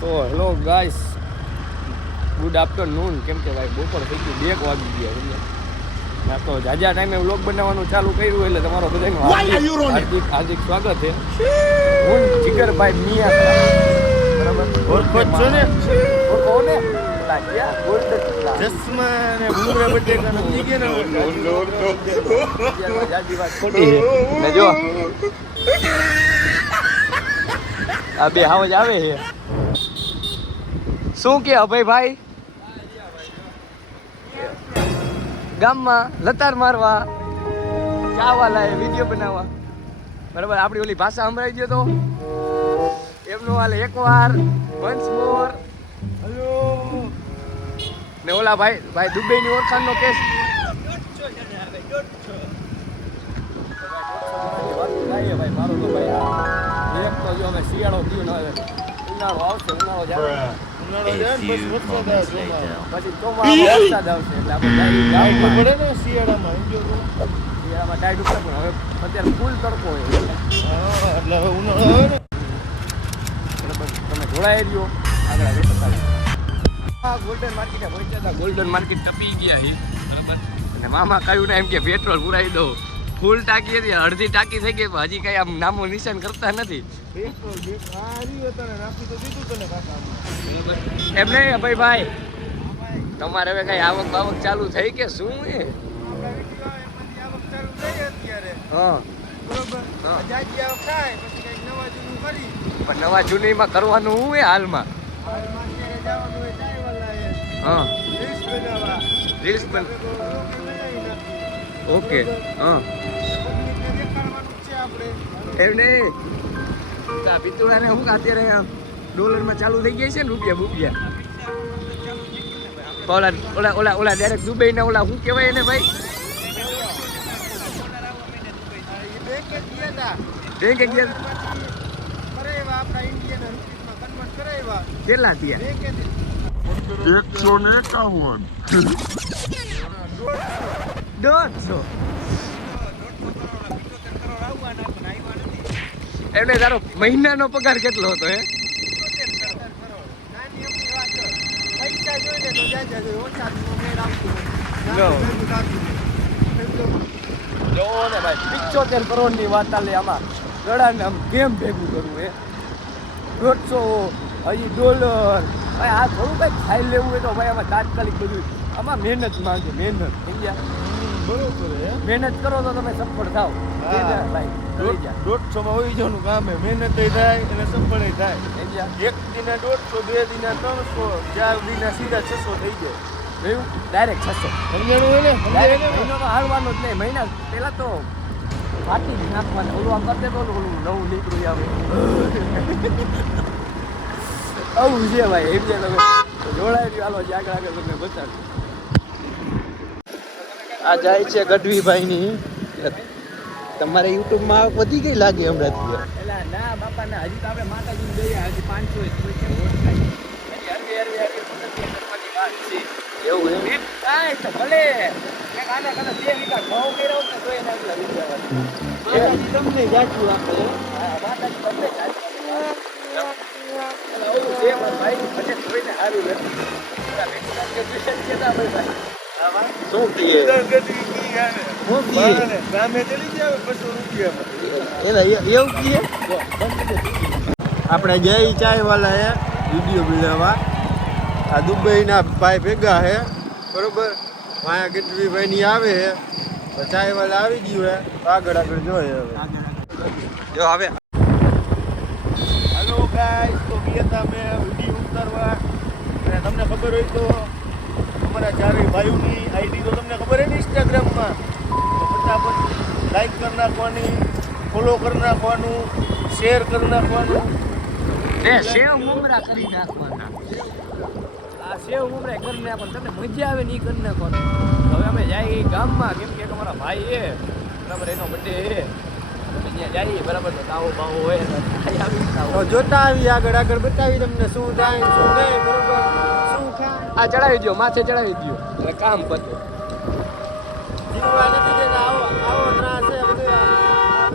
તો hello guys, good afternoon. કેમ કે ભાઈ બપોર થઈ ગયું, 2 વાગી ગયા સમજ્યા. ના તો જાજા ટાઈમે વ્લોગ બનાવવાનું ચાલુ કર્યું એટલે તમારો બધાનું હાર્દિક સ્વાગત છે. હું જીગરભાઈ મિયા, બરાબર ઓળખો છો ને? ઓળખો ને? ચશ્મા ને ભૂંગળા બટેકા નથી ગયા ને જાજી વાત ખોટી છે ને. જો આ બે હાવજ આવે છે. શું કે અભયભાઈ ગામમાં લતાર મારવા ચાવા લાય વિડીયો બનાવવા, બરાબર. આપણી ઓલી ભાષા સંભળાઈ ગયો તો એમનો હાલે એકવાર વન્સ મોર હેલો ને ઓલા ભાઈ દુબઈની ઓળખાણનો કેસ ભાઈ મારો તો ભાઈ એક તો જો અમે શિયાળો થયો ને હવે ઉનાળો આવશે, ઉનાળો જાય પછી ચોમાસામાં વરસાદ આવશે એટલે આપણે જવું પડે ને. શિયાળામાં ટાઈટ ઉપર પણ હવે અત્યારે ફૂલ તડકો હોય એટલે હવે ઉનાળો આવે ને બરાબર. તમે જોડાઈ રહ્યો આગળ. હા, ગોલ્ડન માર્કેટે પહોંચ્યા હતા. ગોલ્ડન માર્કેટ ટપી ગયા છે, બરાબર. અને મામા કહ્યું ને એમ કે પેટ્રોલ પુરાવી દો. ફૂલ ટાંકી હતી, અડધી ટાંકી થઈ ગઈ, હજી કઈ આમ નામો નિશાન કરતા નથી. એમ નહીં ભાઈ, તમારે હવે કઈ આવક બાવક ચાલુ થઈ કે શું? એ પણ નવા જૂનીમાં કરવાનું હું એ હાલમાં રીલ્સ બન ઓકે. એમ નહીં પિત્તુડા ને શું અત્યારે ડોલરમાં ચાલુ થઈ ગયા છે ને રૂપિયા. ઓલા ડાયરેક્ટ દુબઈ ના ઓલા શું કહેવાય એને ભાઈ? બેંક કેટલા થયા? 151. એટલે તારો મહિનાનો પગાર કેટલો હતો? જો ને ભાઈ 75 કરોડની વાત ચાલે. આમાં ગળાને આમ કેમ ભેગું કરવું? 150 હજી ડોલર. ભાઈ આ થોડું કંઈક ખાઈ લેવું હોય તો ભાઈ આમાં તાત્કાલિક બધું આમાં મહેનત માંગે. મહેનત બરોબર. મહેનત કરો તો તમે સફળ થાવ. 150 હોઈ જવાનું કામ હે. મહેનત થાય અને સફળ થાય. એક દિના 150, 2 દિના 300, 4 દિના સીધા 600 થઈ જાય. જોયું? ડાયરેક્ટ 600 સમજાણું હોય ને. મહિનો તો હાલવાનો જ નહીં. મહિના પહેલા તો ફાટી જ નાખવાનું. ઓલું આમ કરતે તો ઓલું નવું નીકળું આવે આવું છે ભાઈ. એમ તમે જોડાઈ રહ્યું. હાલો આગળ તમને બતાડું. આ જાય છે ગઢવીભાઈની. તમારે યુટ્યુબમાં આવક વધી ગઈ લાગે હમણાંથી. એલા ના બાપા ના, હજી તો આપણે માતાજીને દઈએ. હજી 500 એવું એમ કાંઈ તો ભલે આના કરતા 2 વીઘા ઘઉં કર્યા હોત ને તો એના એટલા રૂપિયા તમને જાચું આપે. માતાજી તમને જાચું છે ભાઈ. મને જોઈને સારું નથી. શું કહીએ આપણે જય ચાય વાલા હે વિડીયો બનાવવા. આ દુબઈના ભાઈ ભેગા હે, બરોબર. અહીંયા ગઢવીભાઈ ની આવે હે, ચાય વાલા આવી ગયું હે. આગળ જોઈએ હવે જો આવે. હેલો ગાઈસ, તો ગયા અમે વિડીયો ઉતારવા. અને તમને ખબર હોય તો અમારા ચારેય ભાઈઓની આઈડી તો તમને ખબર હે ને ઇન્સ્ટાગ્રામમાં. તો ફટાફટ લાઈક કરી નાખવાની, ફોલો કરી નાખવાનું, શેર કરી નાખવાનું. સેવ મમરા કરી નાખવાના. આ સેવ મમરા કરી નાખવાનું. તમને મજા આવે ને એ કરી નાખવાનું. હવે અમે જાય ગામમાં, કેમ કે અમારા ભાઈ છે, બરાબર. એનો બર્થડે છે. ત્યાં જઈએ, બરાબર. તો તાવો બાવો હોય તો જોતા આવી. આગળ બતાવી તમને શું થાય શું નહીં, બરોબર. શું ખાય આ ચડાવી દો, માથે ચડાવી દો એટલે કામ પતે.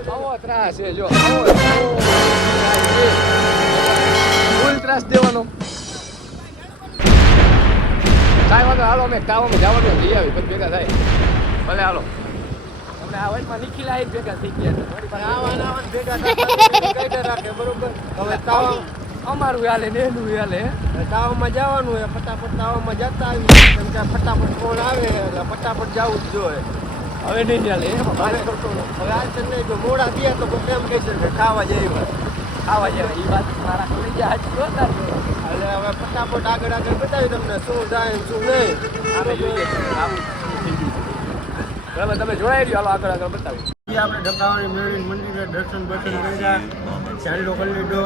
આવો ત્રાસ છે જો. ફૂલ ત્રાસ ત્રાસ દેવાનો. કાંઈ વાંધો હાલો અમે કાવામાં જવાનું લઈ આવી પછી ભેગા થાય ભલે હાલો. તમને આ વચમાં નિખિલા આવી ભેગા થઈ ગયા આવા ભેગા કઈ રાખે બરોબર. હવે અમારું હાલે ને એનું હાલે. તાવામાં જવાનું હોય ફટાફટ તાવામાં જતા આવી કેમ કે ફટાફટ ફોન આવે એટલે ફટાફટ જવું જ જોઈએ. હવે નહીં ચાલે એમાં હવે આ નહીં જો મોડા થયા તો કોઈ એમ કહી શકે ખાવા જઈ ખાવા જાય એ વાત મારા કરી જાય હાજી જોતા એટલે હવે ફટાફટ આગળ બતાવી તમને શું થાય શું નહીં. બરાબર તમે જોડાઈ રહ્યો હાલો આગળ બતાવી. આપણે ઢકાવાની મેળવીને મંદિરે દર્શન કર્યા ચાંદલો કરી લીધો.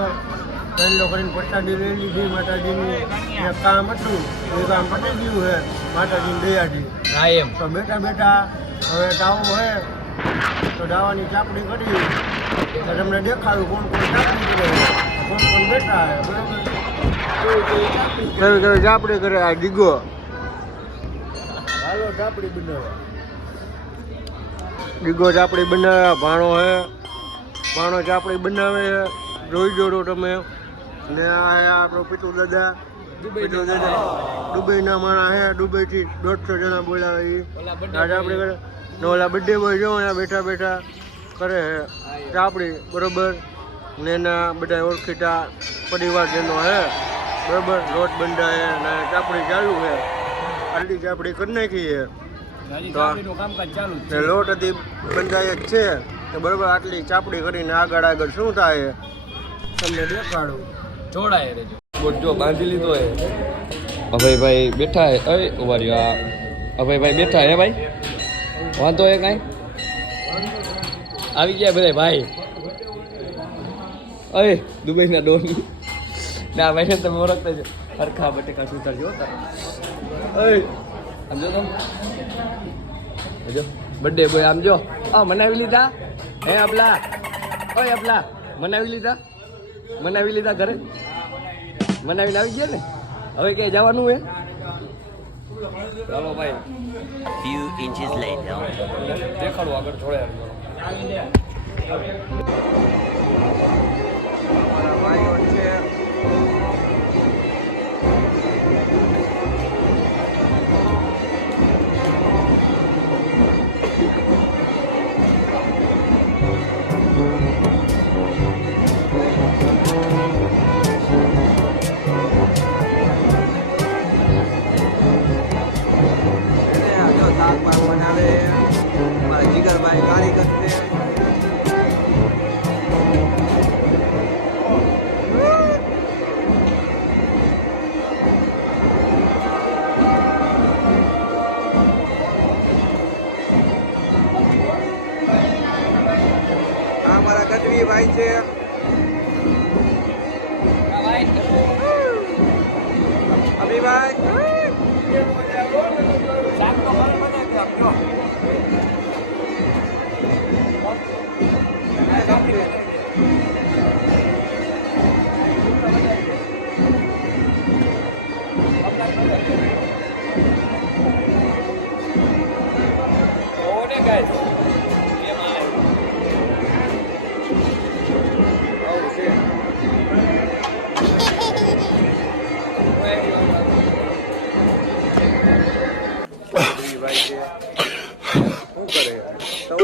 ચાંદલો કરીને પ્રસાદી લઈ લીધી માતાજીની. એક કામ હતું એ કામ પતી ગયું છે માતાજીની દયાથી. હા એમ તો બેઠા બેઠા હવે દાવો હોય તો દાવાની ચાપડી કરી તો તમને દેખાડું કોણ કોણ ચાપડી કરે કોણ કોણ બેઠા હે બરાબર. ચાપડી કરે આ દીગો હાલો ચાપડી બનાવે. દીગો ચાપડી બનાવે. ભાણો હે ભાણો ચાપડી બનાવે જોઈ જોડો તમે. ને આ આપણો પીટુ દાદા દુબઈના માણસ હે. દુબઈથી 150 જણા બોલાવે એ ચાપડી કરે. ને ઓલા બર્થડે બોય જો અહીંયા બેઠા બેઠા કરે હે ચાપડી બરોબર. ને એના બધા ઓળખીતા પરિવારજનો હે બરોબર. લોટ બંધાય ને ચાપડી ચાલુ છે. આટલી ચાપડી કરી નાખી છે ને લોટ હતી બંધાય જ છે તો બરોબર. આટલી ચાપડી કરીને આગળ આગળ શું થાય તમને દેખાડું. જોડાય રહેજો. જો બાંધી લીધો હે અભયભાઈ બેઠા હે. અય ઉભા રહ્યો. આ અભયભાઈ બેઠા હે ભાઈ. વાંધો હે કાંઈ આવી ગયા બધા ભાઈ. અય દુબઈના ડોન ના ભાઈ તમે ઓળખતા છો. હરખા બટેકા સુધારજો. અય આમ જો તમે જો બર્થડે બોય આમ જો. મનાવી લીધા હે અબલા. ઓય અબલા મનાવી લીધા ઘરે મનાવીને આવી ગયા ને. હવે ક્યાંય જવાનું હે ચાલો ભાઈ. few inches later. દેખાડું આગળ થોડે ભાઈઓ છે. બનાવે મારા જીગરભાઈ કારીગર છે. આ મારા ગઢવી ભાઈ છે. અભિભાઈ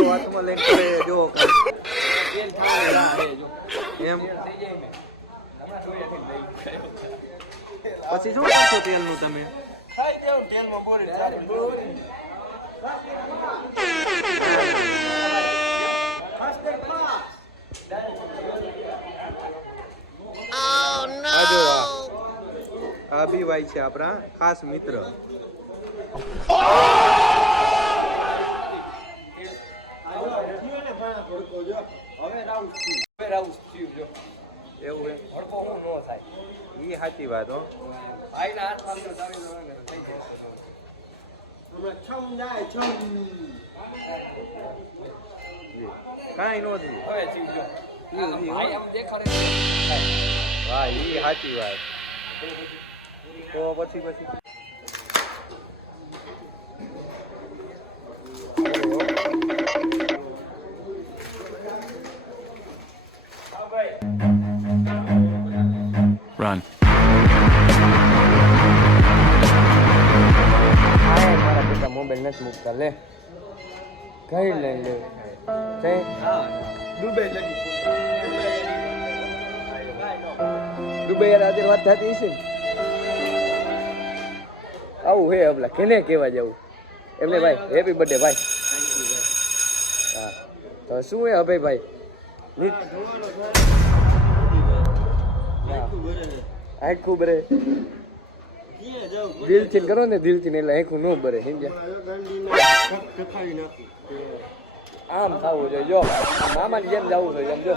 વાતમાં લઈને કરે જો એમ પછી શું કરશો તેલનું તમે? આ બી ભાઈ છે આપણા ખાસ મિત્ર. એવું એ સાચી વાત હો. કાંઈ નો થયું. હા એ સાચી વાત. તો પછી Run. મોબાઈલ નથી મૂકતા લે કઈ લઈ લે કઈ દુબઈ યાર આજે વાત થતી છે આવું હે અબલા કેને કહેવા જવું એમને ભાઈ હેપી બર્થડે ભાઈ હા તો શું હે અભયભાઈ આખું બરે દિલથી કરો ને દિલથી એટલે આખું ન બરે સમજ્યા આમ થવું જોઈએ જો મામાની જેમ જવું જોઈએ સમજો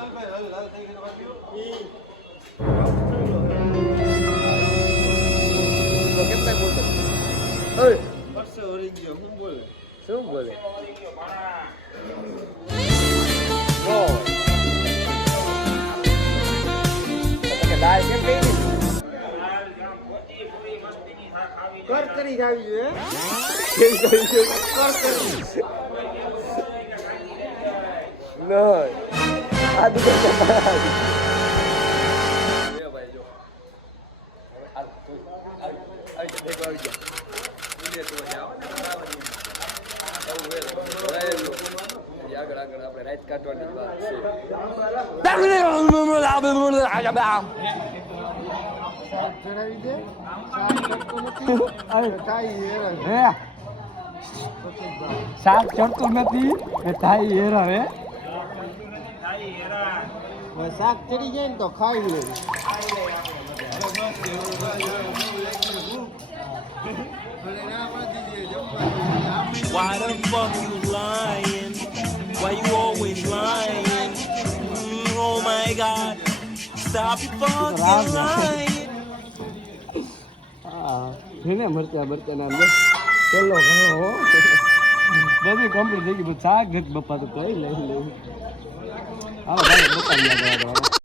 કેમ કઈ બોલતો શું બોલે દાળ કેમ કહી કર કરી જાવી જોઈએ આ દુકાન આગળ આપણે રાઈટ કાઢવાની વાત છે શાક ચડતું નથી થાય હેરા હે શાક ચડી જાય ને તો ખાઈ લે Why the fuck you lying? Why you always lying? Oh my god. Stop fucking lying. એને મરચા નામ લે પેલો ઘણો બધી કમ્પ્લીટ થઈ ગઈ શાક બપ્પા તો કઈ લઈ હાલો ભાઈ બપ્પા યાદ